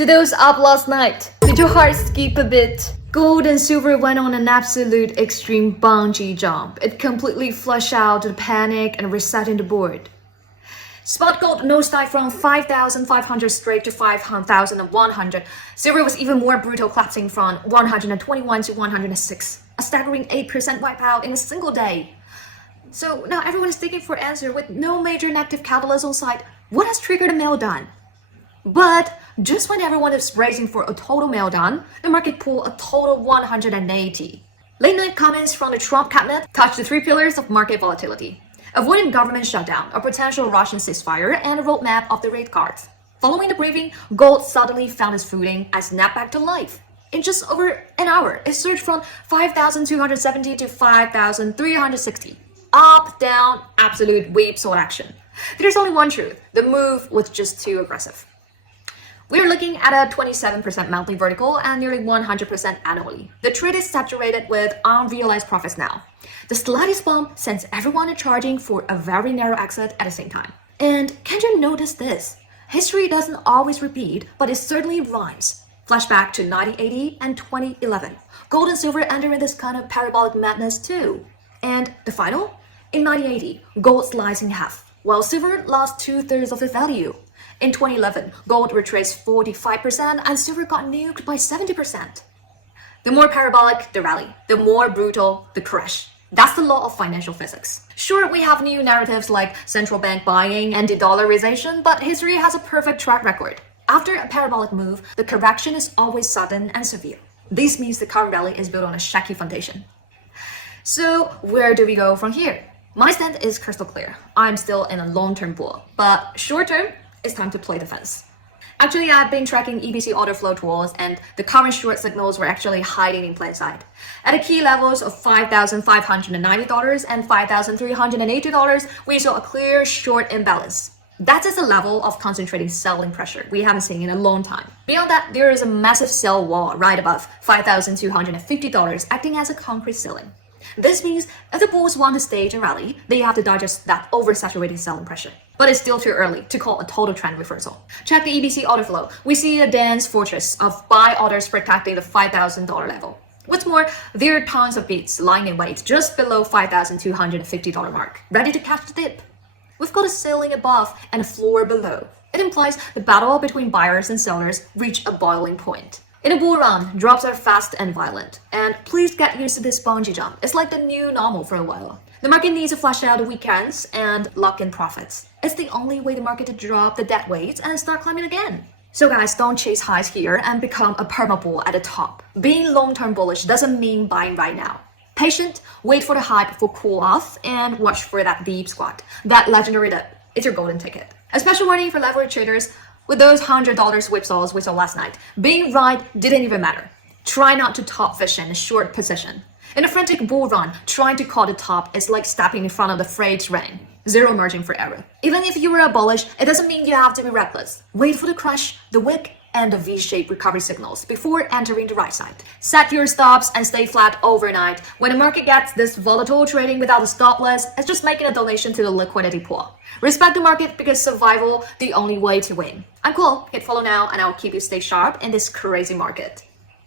To those up last night, did your heart skip a bit? Gold and silver went on an absolute extreme bungee jump. It completely flushed out the panic and resetting the board. Spot gold nosedived from 5,500 straight to 5,100. Silver was even more brutal, collapsing from 121 to 106. A staggering 8% wipeout in a single day. So now everyone is digging for answer with no major negative catalyst on site. What has triggered a meltdown? But just when everyone is bracing for a total meltdown, the market pulled a total 180. Late night comments from the Trump cabinet touched the three pillars of market volatility: avoiding government shutdown, a potential Russian ceasefire, and a roadmap of the rate cards. Following the briefing, gold suddenly found its footing and snapped back to life. In just over an hour, it surged from 5,270 to 5,360. Up, down, absolute whipsaw action. There's only one truth: the move was just too aggressive. We're looking at a 27% monthly vertical and nearly 100% annually. The trade is saturated with unrealized profits now. The slightest bump sends everyone charging for a very narrow exit at the same time. And can't you notice this? History doesn't always repeat, but it certainly rhymes. Flashback to 1980 and 2011. Gold and silver enter in this kind of parabolic madness too. And the final? In 1980, gold sliced in half, while silver lost 2/3 of its value. In 2011, gold retraced 45% and silver got nuked by 70%. The more parabolic the rally, the more brutal the crash. That's the law of financial physics. Sure, we have new narratives like central bank buying and de-dollarization, but history has a perfect track record. After a parabolic move, the correction is always sudden and severe. This means the current rally is built on a shaky foundation. So where do we go from here? My stand is crystal clear. I'm still in a long-term bull, but short-term, it's time to play defense. Actually, I've been tracking EBC order flow tools, and the current short signals were actually hiding in plain sight. At the key levels of $5,590 and $5,380, we saw a clear short imbalance. That is a level of concentrating selling pressure we haven't seen in a long time. Beyond that, there is a massive sell wall right above $5,250, acting as a concrete ceiling. This means if the bulls want to stage a rally, they have to digest that oversaturated selling pressure. But it's still too early to call a total trend reversal. Check the EBC order flow. We see a dense fortress of buy orders protecting the $5,000 level. What's more, there are tons of bids lying in wait just below $5,250 mark, ready to catch the dip. We've got a ceiling above and a floor below. It implies the battle between buyers and sellers reached a boiling point. In a bull run, drops are fast and violent. And please get used to this bungee jump. It's like the new normal for a while. The market needs to flush out the weekends and lock in profits. It's the only way the market to drop the dead weights and start climbing again. So guys, don't chase highs here and become a perma bull at the top. Being long-term bullish doesn't mean buying right now. Patient, wait for the hype for cool off, and watch for that deep squat. That legendary dip. It's your golden ticket. A special warning for leverage traders. With those $100 whipsaws we saw last night, being right didn't even matter. Try not to top fish in a short position. In a frantic bull run, trying to call the top is like stepping in front of the freight train. Zero margin for error. Even if you were a bullish, it doesn't mean you have to be reckless. Wait for the crash, the wick, and the V-shaped recovery signals before entering the right side. Set your stops and stay flat overnight. When the market gets this volatile, trading without a stop loss, it's just making a donation to the liquidity pool. Respect the market because survival the only way to win. I'm cool. Hit follow now and I'll keep you stay sharp in this crazy market.